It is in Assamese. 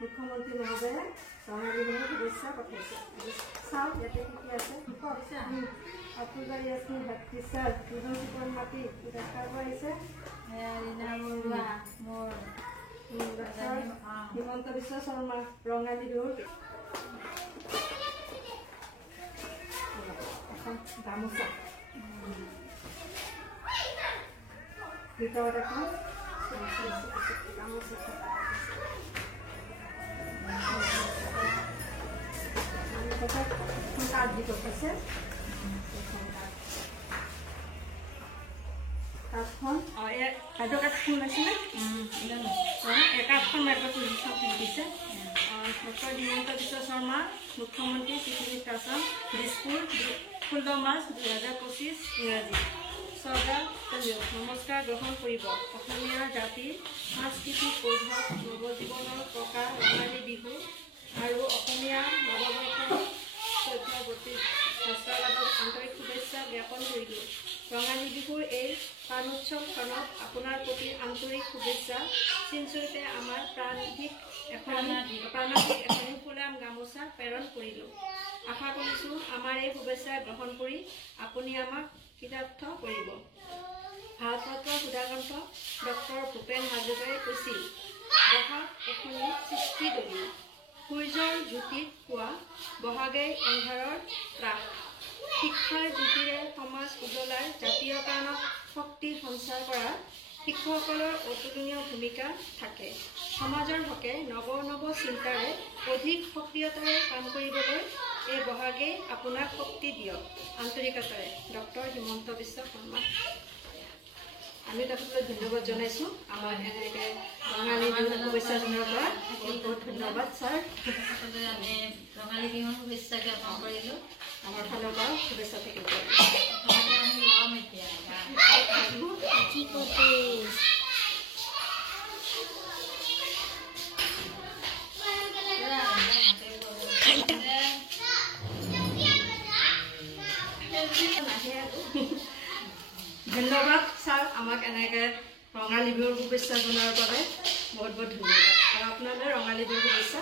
মুখ্যমন্ত্ৰী মহোদয়ে ৰঙালী বিহুৰ শুভেচ্ছা পঠাইছে। চাওক ইয়াতে কি কি আছে। অতুলবাৰী আছে, ভাতৃশ্বাৰ, দুজন জীৱন মাটি পুৰস্কাৰ আহিছে। হিমন্ত বিশ্ব শৰ্মা ৰঙালী বিহুৰ গামোচা, ভিতৰত এখন গামোচা কাৰ্ড দি পঠাইছে। কাৰ্ডখন খাদ্য কাৰ্ডখন ওলাইছিলে, কাৰ্ডখন দিছে। ডক্টৰ হিমন্ত বিশ্ব শৰ্মা মুখ্যমন্ত্ৰী পৃথিৱী শাসন দিছপুৰ 16 মাৰ্চ 2025 ইংৰাজী। নমস্কাৰ গ্ৰহণ কৰিব। অসমীয়া জাতিৰ সাংস্কৃতিক বৈভৱ নৱজীৱনৰ প্ৰকাশ ৰঙালী বিহু আৰু অসমীয়া নৱবৰ্ষৰ 14 বছৰত আন্তৰিক শুভেচ্ছা জ্ঞাপন কৰিলোঁ। ৰঙালী বিহুৰ এই প্ৰাণোৎসৱখনত আপোনাৰ প্ৰতি আন্তৰিক শুভেচ্ছা চিনস্বৰূপে আমাৰ প্ৰাণাধিক এখনি ফুলাম গামোচা প্ৰেৰণ কৰিলোঁ। আশা কৰিছোঁ আমাৰ এই শুভেচ্ছা গ্ৰহণ কৰি আপুনি আমাক কৃতাৰ্থ কৰিব। ভাৰতৰত্ন সুধাকণ্ঠ ডক্টৰ ভূপেন হাজৰিকাই কৈছিল, বহাগ এখনি সৃষ্টি দলি, সূৰ্যৰ জ্যোতিত পোৱা বহাগে এন্ধাৰৰ ত্ৰাস। শিক্ষাৰ জ্যোতিৰে সমাজ উজ্বলাই জাতীয়কৰণত শক্তি সঞ্চাৰ কৰা শিক্ষকসকলৰ অতুলনীয় ভূমিকা থাকে। সমাজৰ হকে নৱ নৱ চিন্তাৰে অধিক সক্ৰিয়তাৰে কাম কৰিবলৈ এই বহাগে আপোনাক শক্তি দিয়ক। আন্তৰিকতাৰে ডক্টৰ হিমন্ত বিশ্ব শৰ্মা। আমি তেখেতলৈ ধন্যবাদ জনাইছোঁ। আমাৰ এনেকৈ ৰঙালী বিহুৰ শুভেচ্ছা জনোৱাৰ পৰা বহুত বহুত ধন্যবাদ ছাৰ। আমি ৰঙালী বিহুৰ শুভেচ্ছা জ্ঞাপন কৰিলোঁ। আমাৰ ফালৰ পৰা শুভেচ্ছা থাকিব। ধন্যবাদ ছাৰ, আমাক এনেকৈ ৰঙালী বিহুৰ শুভেচ্ছা জনোৱাৰ বাবে বহুত বহুত ধন্যবাদ। আৰু আপোনালৈ ৰঙালী বিহুৰ শুভেচ্ছা।